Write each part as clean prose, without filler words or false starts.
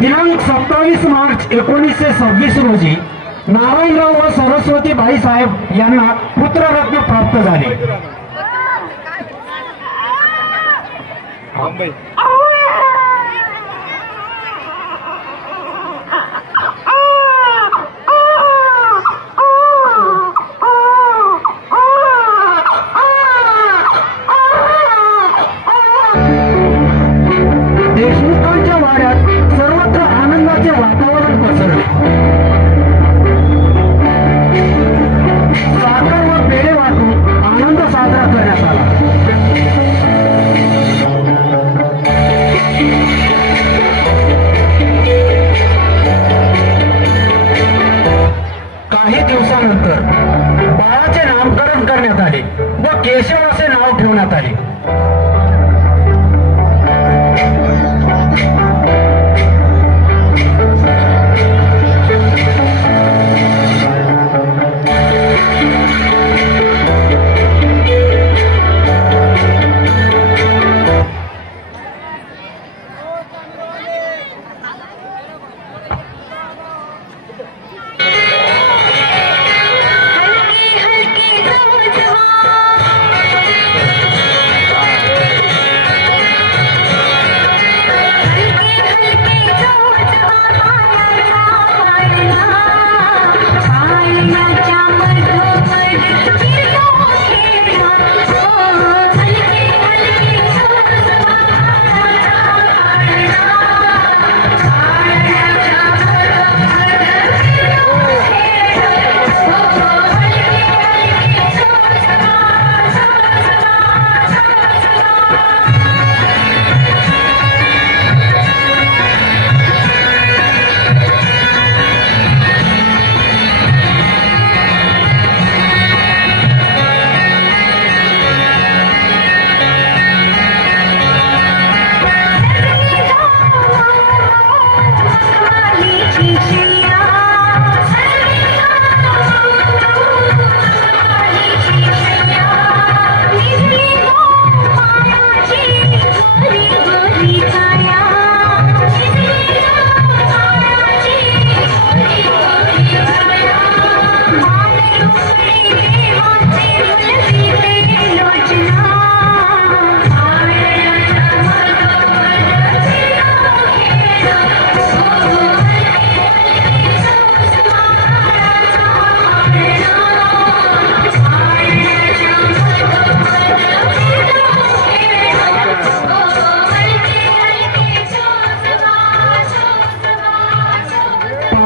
दिनांक 27 मार्च 1926 रोजी नारायणराव व सरस्वती बाई साहेब यांना पुत्ररत्न प्राप्त झाले. देशमुखांच्या वाड्यात सर्वत्र आनंदाचे वातावरण पसरले. साखर व पेढे वाटून आनंद साजरा करण्यात आला. काही दिवसानंतर बाळाचे नामकरण करण्यात आले व केशव असे नाव ठेवण्यात आले.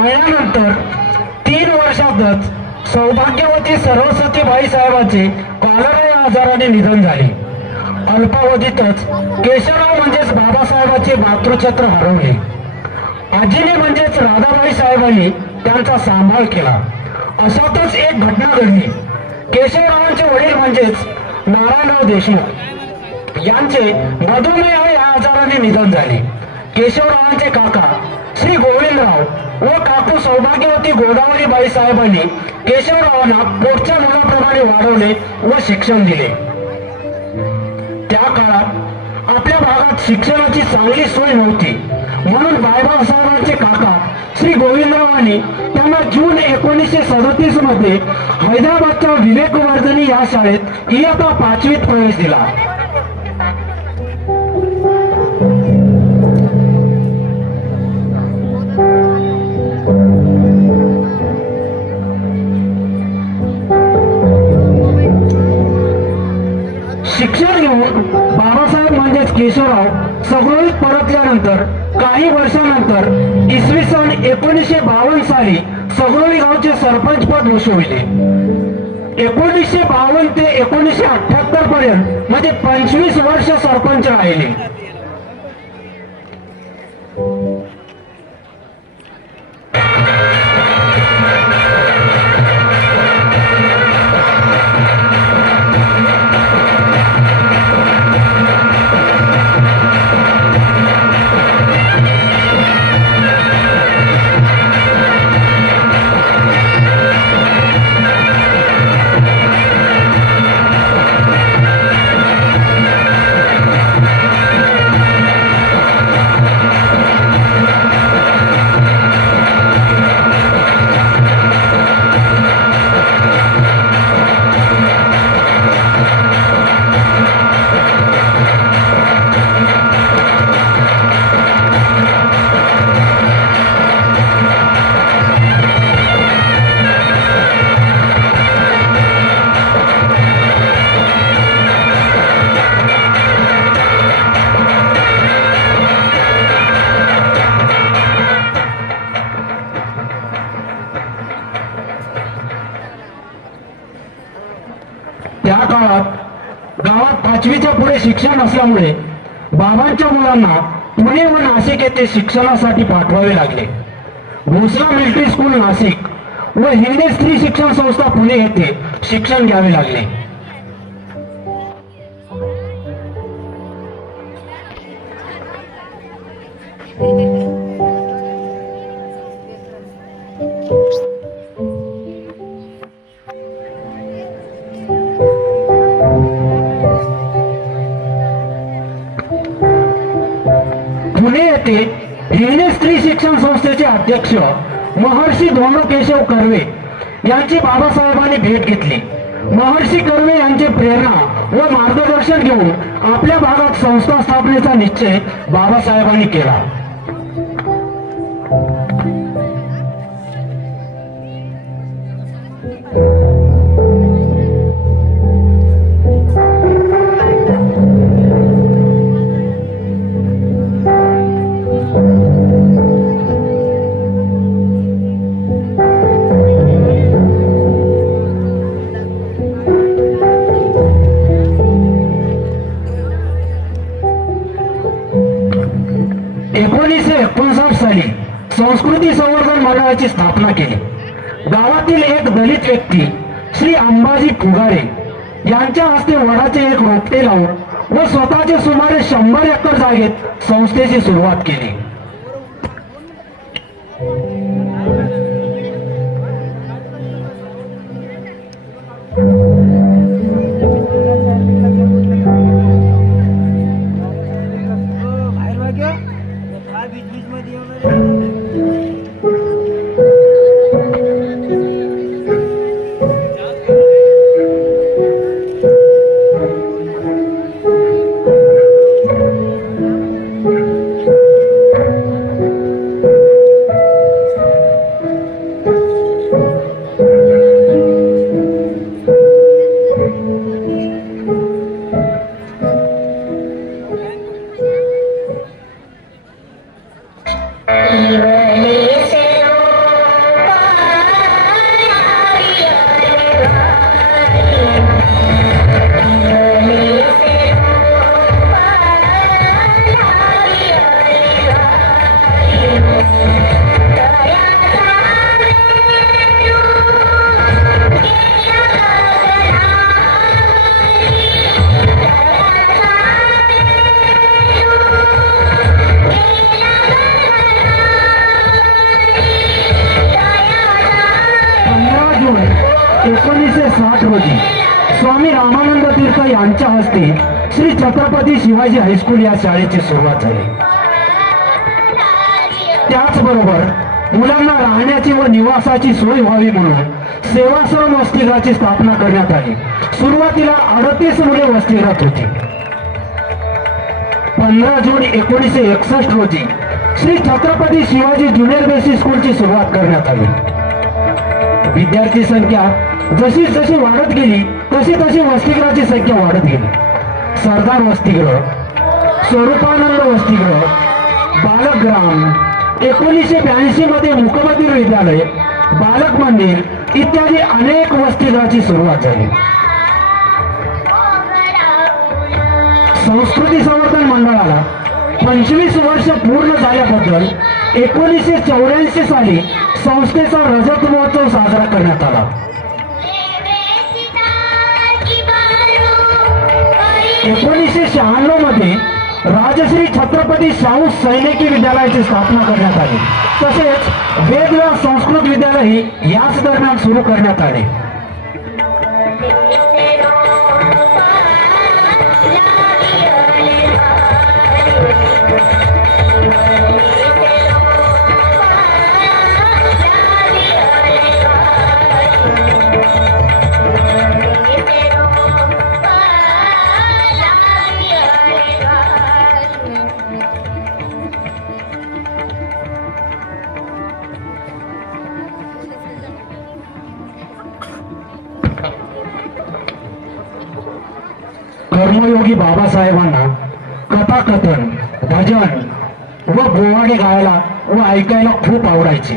त्यानंतर 3 वर्षातच सौभाग्यवती सरस्वती बाई साहेबांचे कॉलरा या आजाराने निधन झाले. अल्पावधीतच केशवराव म्हणजेच बाबासाहेबांचे मातृछत्र हरवले. आजीने म्हणजेच राधाबाई साहेबांनी त्यांचा सांभाळ केला. अशातच एक घटना घडली. केशवरावांचे वडील म्हणजेच नारायणराव देशमुख यांचे मधुमेह या आजाराने निधन झाले. केशवरावांचे काका श्री गोविंदराव व काकू सौभाग्यवती गोदावरीबाई साहेबांनी केशवरावांना पोटच्या मुलाप्रमाणे वाढवले व शिक्षण दिले. त्या काळात आपल्या भागात शिक्षणाची चांगली सोय नव्हती, म्हणून बाबासाहेबांचे काका श्री गोविंदरावांनी त्यांना जून 1937 मध्ये हैदराबादच्या विवेकवर्धिनी या शाळेत इयत्ता 5वीत प्रवेश दिला. शिक्षण घेऊन बाबासाहेब म्हणजेच केशवराव सगळीत परतल्यानंतर काही वर्षानंतर इसवी सन 1952 साली सगळोली गावचे सरपंच पद भूषविले. 1952 ते 1978 पर्यंत म्हणजे 25 वर्ष सरपंच राहिले. पुढे शिक्षण नसल्यामुळे बाबांच्या मुलांना पुणे व नाशिक येथे शिक्षणासाठी पाठवावे लागले. भोसला मिलिटरी स्कूल नाशिक व हिंदे स्त्री शिक्षण संस्था पुणे येथे शिक्षण घ्यावे लागले. पुणे येथे हिंदे स्त्री शिक्षण संस्थेचे अध्यक्ष महर्षी धोंडो केशव कर्वे यांची बाबासाहेबांनी भेट घेतली. महर्षी कर्वे यांची प्रेरणा व मार्गदर्शन घेऊन आपल्या भागात संस्था स्थापनेचा निश्चय बाबासाहेबांनी केला. संस्कृती संवर्धन मंडळाची स्थापना केली. गावातील एक दलित व्यक्ती श्री अंबाजी फुगारे यांच्या हस्ते वडाचे एक रोपटे लावून व स्वतःचे सुमारे 100 एकर जागेत संस्थेची सुरुवात केली. स्वामी रामानंद तीर्थ यांच्या हस्ते श्री छत्रपती शिवाजी हायस्कूल या शाळेची सुरुवात झाली. त्याचबरोबर मुलांना राहण्याची व निवासाची सोय व्हावी म्हणून सेवाश्रम वसतिगृहाची स्थापना करण्यात आली. सुरुवातीला 38 मुले वसतिगृहात होती. 15 जून 1961 रोजी श्री छत्रपती शिवाजी ज्युनियर बेसिक स्कूलची सुरुवात करण्यात आली. विद्यार्थी संख्या जशी जशी वाढत गेली तशी तशी वसतिगृहाची संख्या वाढत गेली. सरदार वसतिगृह, स्वरूपानंद वसतिगृह, बालकग्राम, 1982 मध्ये मुकबधीर विद्यालय, बालक मंदिर इत्यादी अनेक वसतिगृहाची सुरुवात झाली. संस्कृती संवर्धन मंडळाला 25 वर्ष पूर्ण झाल्याबद्दल 1984 साली संस्थेचा रजत महोत्सव साजरा करण्यात आला. 1996 मध्ये राजश्री छत्रपती शाहू सैनिकी विद्यालयाची स्थापना करण्यात आली. तसेच वेदव्यास संस्कृत विद्यालय याच दरम्यान सुरू करण्यात आले. कर्मयोगी बाबासाहेबांना कथाकथन, भजन व बोवाडे गायला व ऐकायला खूप आवडायचे.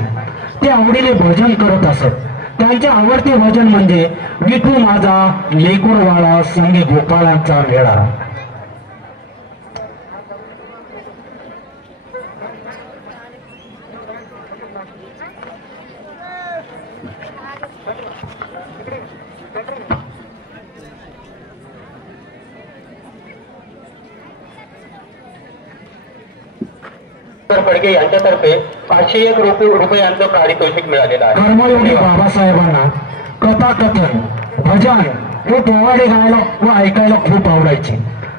ते आवडीने भजन करत असत. त्यांचे आवडते भजन म्हणजे विठू माझा लेकूरवाळा संगे गोपाळांचा मेळा. फडके यांच्यातर्फे 501 रुपयांचं पारितोषिक मिळालेलं आहे. कर्मयोगी बाबासाहेबांना कथाकथन भजन हे पोवाडे गायला व ऐकायला खूप आवडायचे.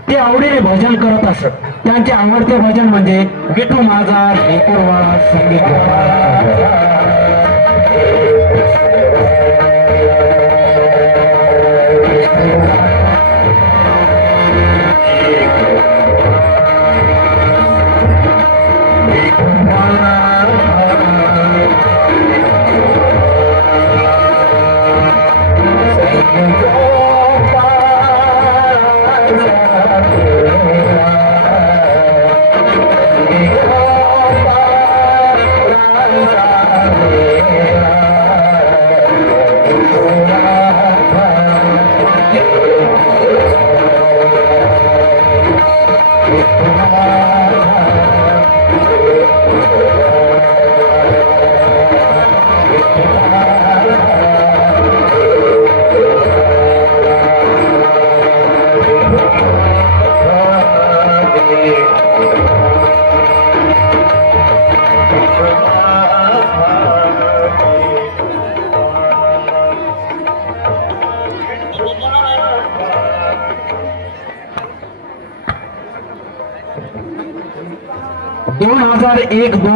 ते आवडीने भजन करत असत. त्यांचे आवडते भजन म्हणजे विठू माझा लेकरवाळा संगीत.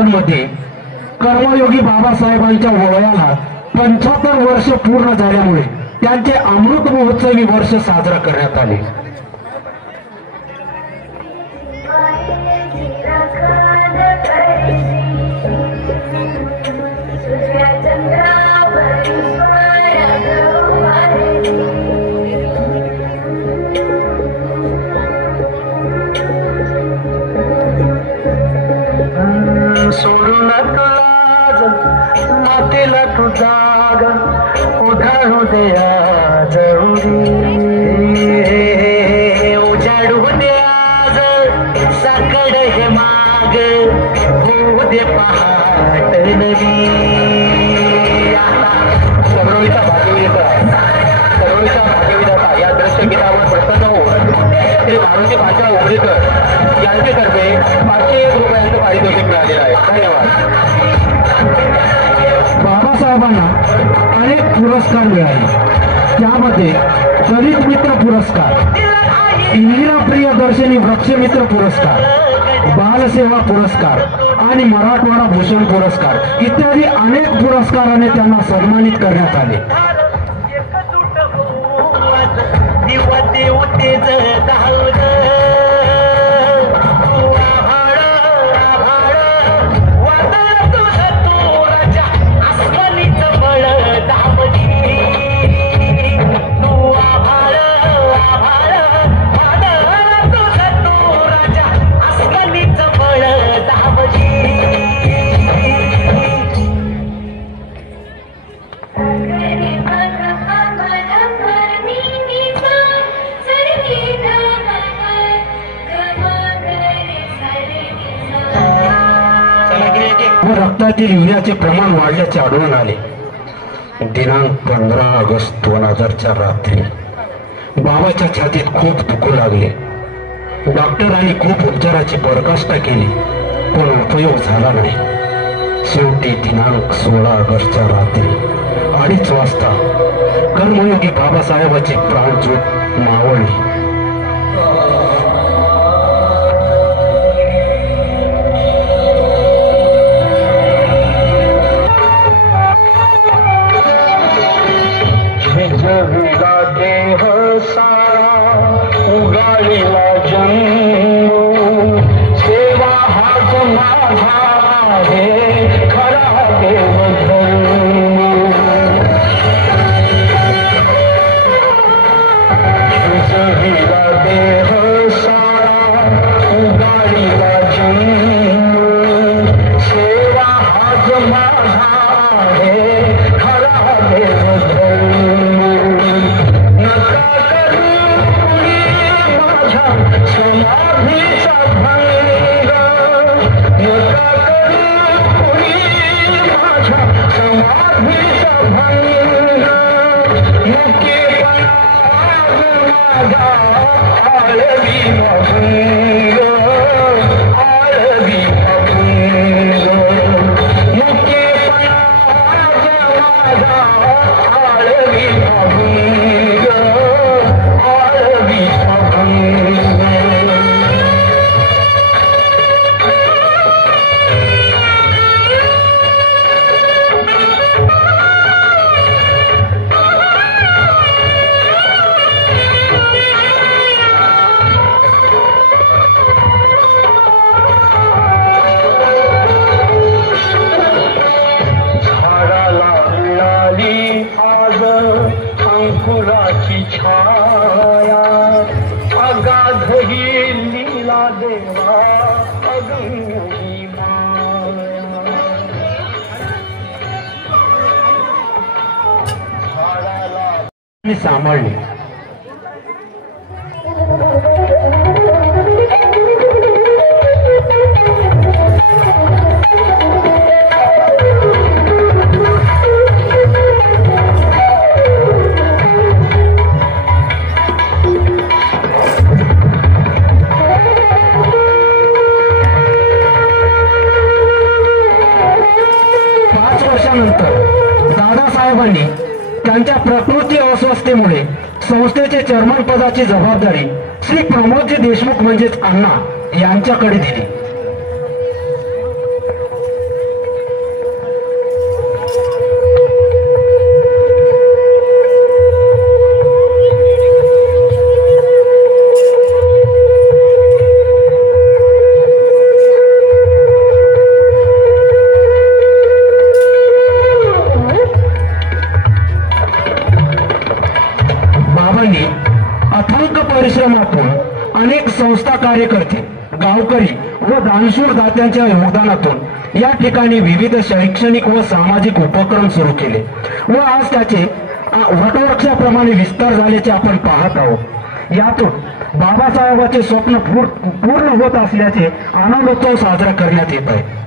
मध्ये कर्मयोगी बाबासाहेबांच्या वयाला 75 वर्ष पूर्ण झाल्यामुळे त्यांचे अमृत महोत्सवी वर्ष साजरा करण्यात आले. मातेला तू जाग उधारू द्या जरुरी उजाडू दे आज साकड हे माग होऊ दे पहाट नवी. सर्वोचा भाग्यविधाता या दृश्यगीतावर प्रसन्न होऊन श्री मारुती भाषा उमरीकर यांच्यातर्फे 501 रुपयांचं पारितोषिक मिळालेलं आहे. धन्यवाद. बाबासाहेबांना अनेक पुरस्कार मिळाले. त्यामध्ये दलित मित्र पुरस्कार, इंदिरा प्रियदर्शनी वृक्षमित्र पुरस्कार, बालसेवा पुरस्कार आणि मराठवाडा भूषण पुरस्कार इत्यादी अनेक पुरस्काराने त्यांना सन्मानित करण्यात आले. रक्तातील युरियाचे प्रमाण वाढल्याचे आढळून आले. दिनांक 15 ऑगस्ट 2000च्या रात्री बाबाच्या छातीत खूप दुखू लागले. डॉक्टरांनी खूप उपचाराची पराकाष्ठा केली पण उपयोग झाला नाही. शेवटी दिनांक 16 ऑगस्टच्या रात्री 2:30 वाजता कर्मयोगी बाबासाहेबाची प्राणज्योत मावळली. देह सारा उगाळीला जन्म सेवा हाच माझा आहे खरा देवधर्म. जही देवा अगदी माया झाडाला सांभाळली. 5 वर्षानंतर दादासाहेबांनी त्यांच्या प्रकृती अस्वस्थतेमुळे संस्थेचे चेअरमन पदाची जबाबदारी श्री प्रमोदजी देशमुख म्हणजेच अण्णा यांच्याकडे दिली. अथक परिश्रमातून अनेक संस्था कार्यकर्ते गावकरी व दानशूर दात्यांच्या योगदानातून या ठिकाणी विविध शैक्षणिक व सामाजिक उपक्रम सुरू केले व आज त्याचे वटवृक्षाप्रमाणे विस्तार झाल्याचे आपण पाहत आहोत. यातून बाबासाहेबांचे स्वप्न पूर्ण होत असल्याचे आनंदोत्सव साजरा करण्यात येत आहे.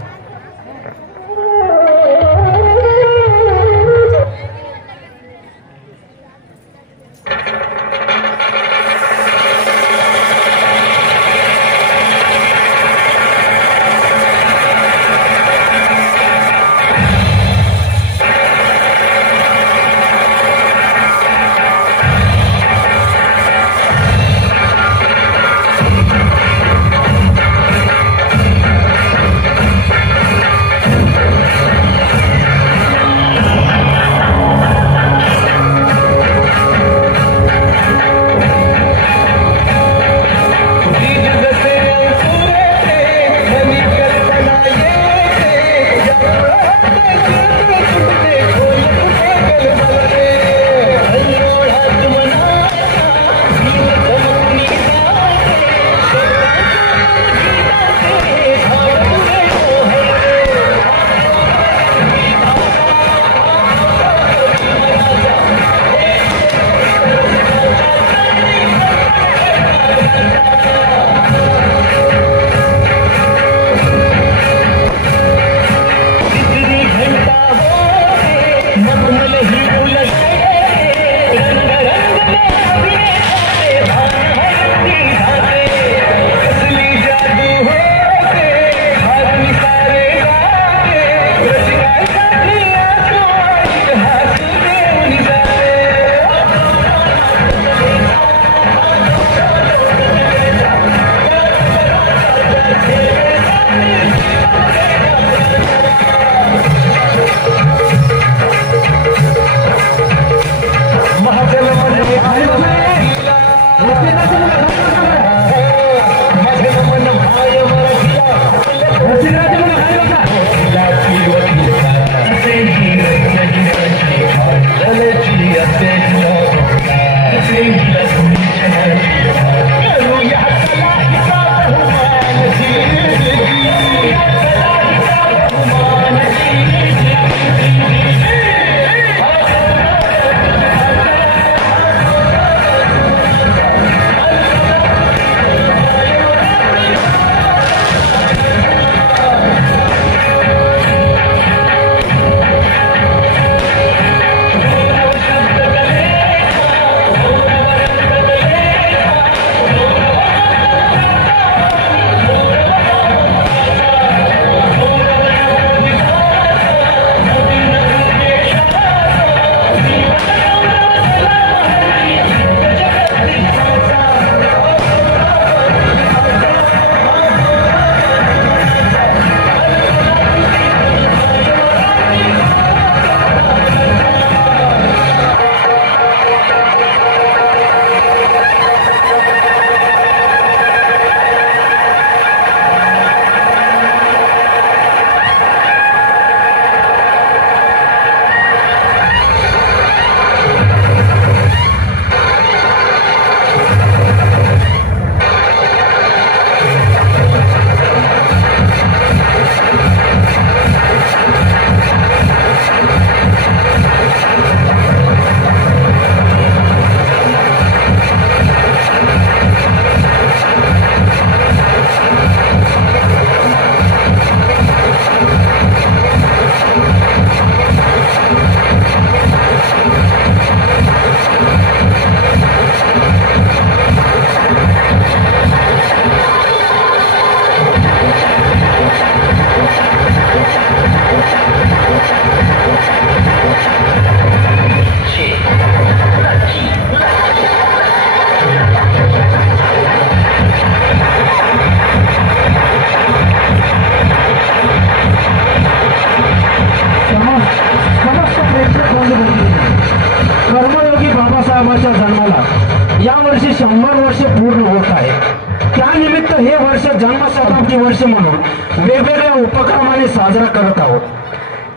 जन्मशताब्दी वर्ष म्हणून वेगवेगळ्या उपक्रमाने साजरा करत आहोत.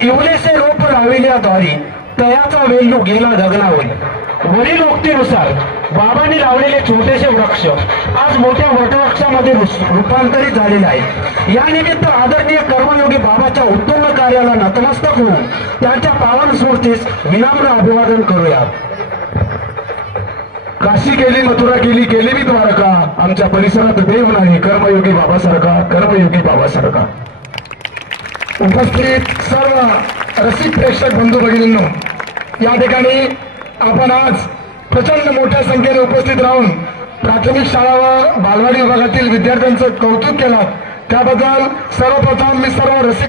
इवलेसे रोप लाविल्या द्वारी तयाचा वेल्लू गेला गगनावरी. वरील उक्तीनुसार बाबांनी लावलेले छोटेसे वृक्ष आज मोठ्या वटवृक्षामध्ये रूपांतरित झालेले आहे. या निमित्त आदरणीय कर्मयोगी बाबाच्या उत्तुंग कार्याला नतमस्तक होऊन त्यांच्या पावन स्मृतीस विनम्र अभिवादन करूया. काशी केली, मथुरा केली, केली मी द्वारका. आमच्या परिसरात देव नाही, कर्मयोगी बाबासारखा, कर्मयोगी बाबासारखा. उपस्थित सर्व रसिक प्रेक्षक बंधू भगिनींनो, या ठिकाणी आपण आज प्रचंड मोठ्या संख्येने उपस्थित राहून प्राथमिक शाळा व बालवाडी विभागातील विद्यार्थ्यांचं कौतुक केलं. त्याबद्दल सर्वप्रथम मी सर्व रसिक